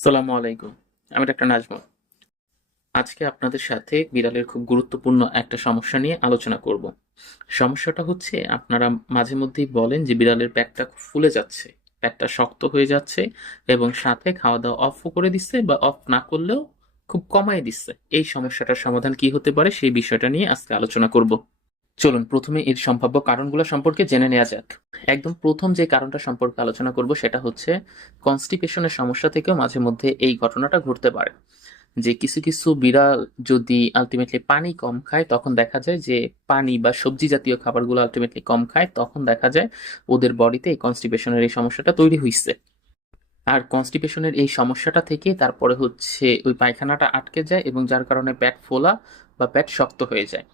সালামু আলাইকুম, আমি ডাক্তার নাজমুল। আজকে আপনাদের সাথে বিড়ালের খুব গুরুত্বপূর্ণ একটা সমস্যা নিয়ে আলোচনা করব। সমস্যাটা হচ্ছে, আপনারা মাঝে মধ্যেই বলেন যে বিড়ালের প্যাকটা ফুলে যাচ্ছে, পেটটা শক্ত হয়ে যাচ্ছে এবং সাথে খাওয়া দাওয়া অফও করে দিচ্ছে বা অফ না করলেও খুব কমায় দিচ্ছে। এই সমস্যাটার সমাধান কি হতে পারে সেই বিষয়টা নিয়ে আজকে আলোচনা করব। চলুন, প্রথমে এর সম্ভাব্য কারণগুলো সম্পর্কে জেনে নেওয়া যাক। একদম প্রথম যে কারণটা সম্পর্কে আলোচনা করব সেটা হচ্ছে কনস্টিপেশনের সমস্যা থেকেও মাঝে মধ্যে এই ঘটনাটা ঘটতে পারে। যে কিছু কিছু বিড়াল যদি আলটিমেটলি পানি কম খায়, তখন দেখা যায় যে পানি বা সবজি জাতীয় খাবারগুলো আলটিমেটলি কম খায়, তখন দেখা যায় ওদের বডিতে এই কনস্টিপেশনের এই সমস্যাটা তৈরি হয়েছে আর কনস্টিপেশনের এই সমস্যাটা থেকে তারপরে হচ্ছে ওই পায়খানাটা আটকে যায় এবং যার কারণে পেট ফোলা বা পেট শক্ত হয়ে যায়।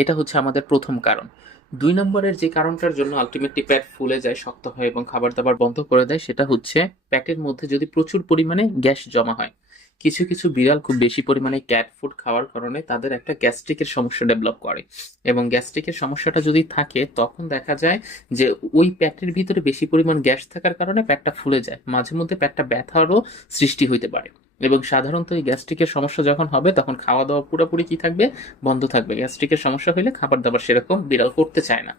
এটা হচ্ছে আমাদের প্রথম কারণ। দুই নম্বরের যে কারণটার জন্য আলটিমেটলি পেট ফুলে যায়, শক্ত হয় এবং খাবার দাবার বন্ধ করে দেয়, সেটা হচ্ছে প্যাটের মধ্যে যদি প্রচুর পরিমাণে গ্যাস জমা হয়, কিছু কিছু বিড়াল খুব বেশি পরিমাণে ক্যাট ফুড খাওয়ার কারণে তাদের একটা গ্যাস্ট্রিকের সমস্যা ডেভেলপ করে এবং গ্যাস্ট্রিকের সমস্যাটা যদি থাকে, তখন দেখা যায় যে ওই প্যাটের ভিতরে বেশি পরিমাণ গ্যাস থাকার কারণে পেটটা ফুলে যায়। মাঝে মধ্যে প্যাটটা ব্যথারও সৃষ্টি হইতে পারে। এবং সাধারণত এই গ্যাস্ট্রিকের সমস্যা যখন হবে, তখন খাওয়া দাওয়া পুরোপুরি কি থাকবে? বন্ধ থাকবে। গ্যাস্ট্রিকের সমস্যা হলে খাবার দাবার সেরকম বিড়াল করতে চায় না।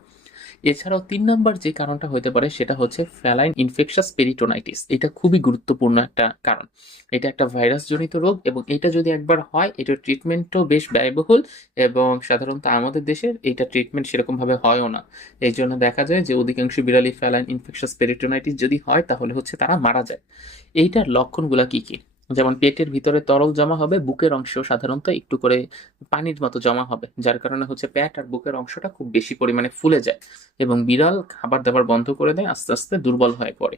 এছাড়াও তিন নম্বর যে কারণটা হতে পারে, সেটা হচ্ছে ফ্যালাইন ইনফেকশাস পেরিটোনাইটিস। এটা খুবই গুরুত্বপূর্ণ একটা কারণ। এটা একটা ভাইরাস জনিত রোগ এবং এটা যদি একবার হয়, এটার ট্রিটমেন্টও বেশ ব্যয়বহুল এবং সাধারণত আমাদের দেশের এটা ট্রিটমেন্ট সেরকমভাবে হয়ও না। এই জন্য দেখা যায় যে অধিকাংশ বিড়ালি ফ্যালাইন ইনফেকশাস পেরিটোনাইটিস যদি হয়, তাহলে হচ্ছে তারা মারা যায়। এইটার লক্ষণগুলো কি কি? যেমন পেটের ভিতরে তরল জমা হবে, বুকের অংশ সাধারণত একটু করে পানির মতো জমা হবে, যার কারণে হচ্ছে পেট আর বুকের অংশটা খুব বেশি পরিমাণে ফুলে যায় এবং বিড়াল খাবার দাবার বন্ধ করে দেয়, আস্তে আস্তে দুর্বল হয়ে পড়ে।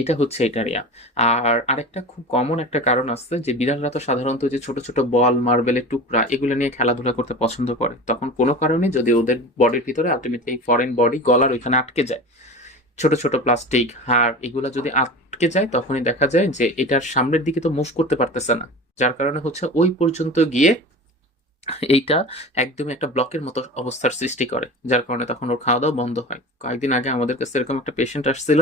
এটা হচ্ছে এটার ইয়া। আর আরেকটা খুব কমন একটা কারণ আছে যে বিড়ালরা তো সাধারণত যে ছোট ছোট বল, মার্বেলের টুকরা, এগুলো নিয়ে খেলাধুলা করতে পছন্দ করে। তখন কোনো কারণে যদি ওদের বডির ভিতরে আলটিমেটলি ফরেন বডি গলার ওইখানে আটকে যায়, ছোট ছোট প্লাস্টিক হাড়, এগুলো যদি আটকে যায়, তখনই দেখা যায় যে এটার সামনের দিকে তো মুভ করতে পারতেছে না। যার কারণে হচ্ছে ওই পর্যন্ত গিয়ে এইটা একদমই একটা ব্লকের মতো অবস্থার সৃষ্টি করে, যার কারণে তখন ওর খাওয়া দাওয়া বন্ধ হয়। কয়েকদিন আগে আমাদের কাছে এরকম একটা পেশেন্ট আসছিল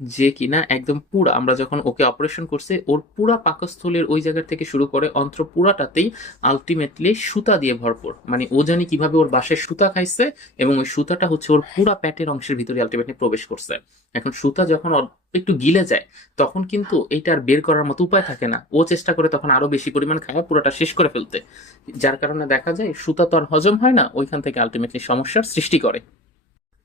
যে কিনা একদম পুরা, আমরা যখন ওকে অপারেশন করছে, ওর পুরা পাকস্থলের ওই জায়গা থেকে শুরু করে অন্ত্র পুরাটাতেই আলটিমেটলি সুতা দিয়ে ভরপুর। মানে ও জানি কীভাবে ওর বাসায় সুতা খাইছে এবং ওই সুতাটা হচ্ছে ওর পুরা প্যাটের অংশের ভিতরে আলটিমেটলি প্রবেশ করছে। এখন সুতা যখন একটু গিলে যায়, তখন কিন্তু এইটা আর বের করার মতো উপায় থাকে না। ও চেষ্টা করে তখন আরও বেশি পরিমাণ খাওয়া, পুরোটা শেষ করে ফেলতে। যার কারণে দেখা যায় সুতা তো আর হজম হয় না, ওইখান থেকে আলটিমেটলি সমস্যার সৃষ্টি করে।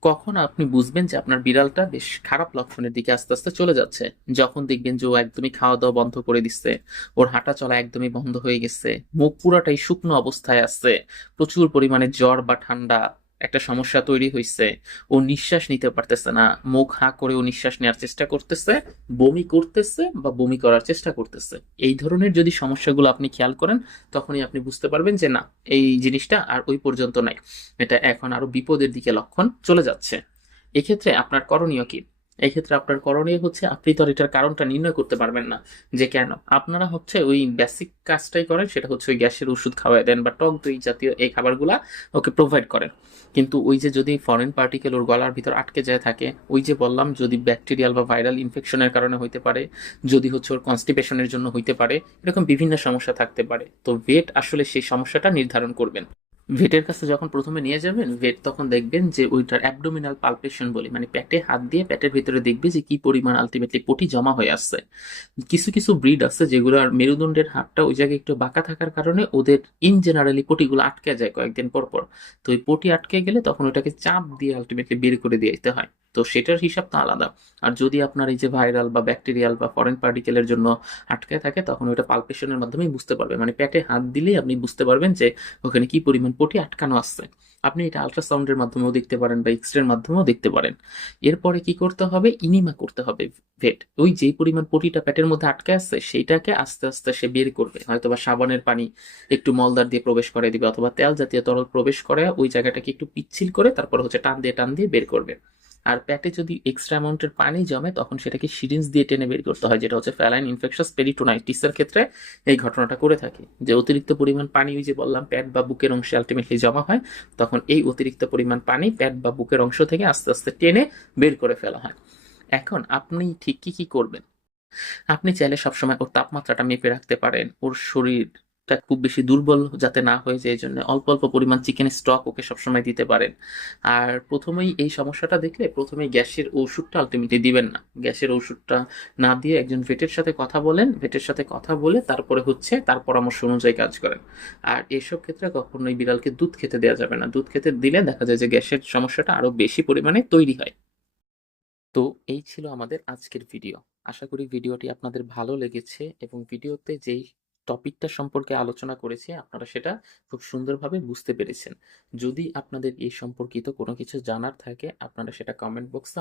কখন আপনি বুঝবেন যে আপনার বিড়ালটা বেশ খারাপ লক্ষণের দিকে আস্তে আস্তে চলে যাচ্ছে? যখন দেখবেন যে ও একদমই খাওয়া দাওয়া বন্ধ করে দিচ্ছে, ওর হাঁটা চলা একদমই বন্ধ হয়ে গেছে, মুখ পুরাটাই শুকনো অবস্থায় আছে, প্রচুর পরিমাণে জ্বর বা ঠান্ডা একটা সমস্যা তৈরি হয়েছে ও নিঃশ্বাস নিতে পারতেছে না। মুখ হা করে ও নিঃশ্বাস নেওয়ার চেষ্টা করতেছে, বমি করতেছে বা বমি করার চেষ্টা করতেছে। এই ধরনের যদি সমস্যাগুলো আপনি খেয়াল করেন, তখনই আপনি বুঝতে পারবেন যে না, এই জিনিসটা আর ওই পর্যন্ত নাই। এটা এখন আরও বিপদের দিকে লক্ষণ চলে যাচ্ছে। এক্ষেত্রে আপনার করণীয় কি? এক্ষেত্রে আপনার করণীয় হচ্ছে আপনি তো এটার কারণটা নির্ণয় করতে পারবেন না যে কেন? আপনারা হচ্ছে ওই বেসিক কাজটাই করেন, সেটা হচ্ছে ওই গ্যাসের ওষুধ খাওয়াই দেন বা টক দই জাতীয় এই খাবারগুলা ওকে প্রোভাইড করেন। কিন্তু ওই যে যদি ফরেন পার্টিকেল ওর গলার ভিতর আটকে যায় থাকে, ওই যে বললাম যদি ব্যাকটেরিয়াল বা ভাইরাল ইনফেকশনের কারণে হইতে পারে, যদি হচ্ছে ওর কনস্টিপেশনের জন্য হইতে পারে, এরকম বিভিন্ন সমস্যা থাকতে পারে। তো ওয়েট আসলে সেই সমস্যাটা নির্ধারণ করবেন। ভেটের কাছে যখন প্রথমে নিয়ে যাবেন ভেট তখন দেখবেন যে ওইটার অ্যাবডোমিনাল পালপেশন বলি মানে প্যাটে হাত দিয়ে প্যাটের ভিতরে দেখবে যে কি পরিমাণ আলটিমেটলি পটি জমা হয়ে আসছে। কিছু কিছু ব্রিড আছে আর মেরুদণ্ডের হাতটা ওই জায়গায় একটু বাঁকা থাকার কারণে ওদের ইন জেনারেলি পটিগুলো আটকে যায় কয়েকদিন পর পর। তো ওই পটি আটকে গেলে তখন ওটাকে চাপ দিয়ে আলটিমেটলি বের করে দিয়ে যেতে হয়। তো সেটার হিসাব তো আলাদা। আর যদি আপনার এই যে ভাইরাল বা ব্যাকটেরিয়াল বা ফরেন পার্টিকেলের জন্য আটকে থাকে, তখন ওটা পালপেশনের মাধ্যমেই বুঝতে পারবে। মানে পেটে হাত দিলেই আপনি বুঝতে পারবেন যে ওখানে কি পরিমাণ পটি আটকানো আসছে। আপনি এটা আলট্রাসাউন্ডের মাধ্যমেও দেখতে পারেন বা এক্স রের মাধ্যমেও দেখতে পারেন। এরপরে কি করতে হবে? ইনিমা করতে হবে ভেট ওই যেই পরিমাণ পটিটা পেটের মধ্যে আটকে আসছে, সেইটাকে আস্তে আস্তে সে বের করবে। হয়তো বা সাবানের পানি একটু মলদার দিয়ে প্রবেশ করে দিবে, অথবা তেল জাতীয় তরল প্রবেশ করে ওই জায়গাটাকে একটু পিচ্ছিল করে তারপর হচ্ছে টান দিয়ে টান দিয়ে বের করবে। আর প্যাটে যদি এক্সট্রা অ্যামাউন্টের পানি জমে, তখন সেটাকে সিরিঞ্জ দিয়ে টেনে বের করতে হয়, যেটা হচ্ছে ফ্যালাইন ইনফেকশাস পেরিটোনাইটিসের ক্ষেত্রে এই ঘটনাটা করে থাকে। যে অতিরিক্ত পরিমাণ পানি, ওই যে বললাম, পেট বা বুকের অংশে আলটিমেটলি জমা হয়, তখন এই অতিরিক্ত পরিমাণ পানি পেট বা বুকের অংশ থেকে আস্তে আস্তে টেনে বের করে ফেলা হয়। এখন আপনি ঠিক কি কি করবেন? আপনি চাইলে সবসময় ওর তাপমাত্রাটা মেপে রাখতে পারেন, ওর শরীরটা খুব বেশি দুর্বল যাতে না হয়ে যায়, এই জন্য অল্প অল্প পরিমাণ চিকেন স্টক ওকে সবসময় দিতে পারেন। আর প্রথমেই এই সমস্যাটা দেখলে প্রথমেই গ্যাসের ওষুধটা আলটিমেটলি দিবেন না। গ্যাসের ওষুধটা না দিয়ে একজন ভেটের সাথে কথা বলেন ভেটের সাথে কথা বলে তারপরে হচ্ছে তার পরামর্শ অনুযায়ী কাজ করেন। আর এসব ক্ষেত্রে কখনোই বিড়ালকে দুধ খেতে দেওয়া যাবে না। দুধ খেতে দিলে দেখা যায় যে গ্যাসের সমস্যাটা আরও বেশি পরিমাণে তৈরি হয়। তো এই ছিল আমাদের আজকের ভিডিও আশা করি ভিডিওটি আপনাদের ভালো লেগেছে এবং ভিডিওতে যেই টপিকটা সম্পর্কে আলোচনা করেছি, আপনারা সেটা খুব সুন্দরভাবে বুঝতে পেরেছেন। যদি আপনাদের এই সম্পর্কিত কোনো কিছু জানার থাকে, আপনারা সেটা কমেন্ট বক্সে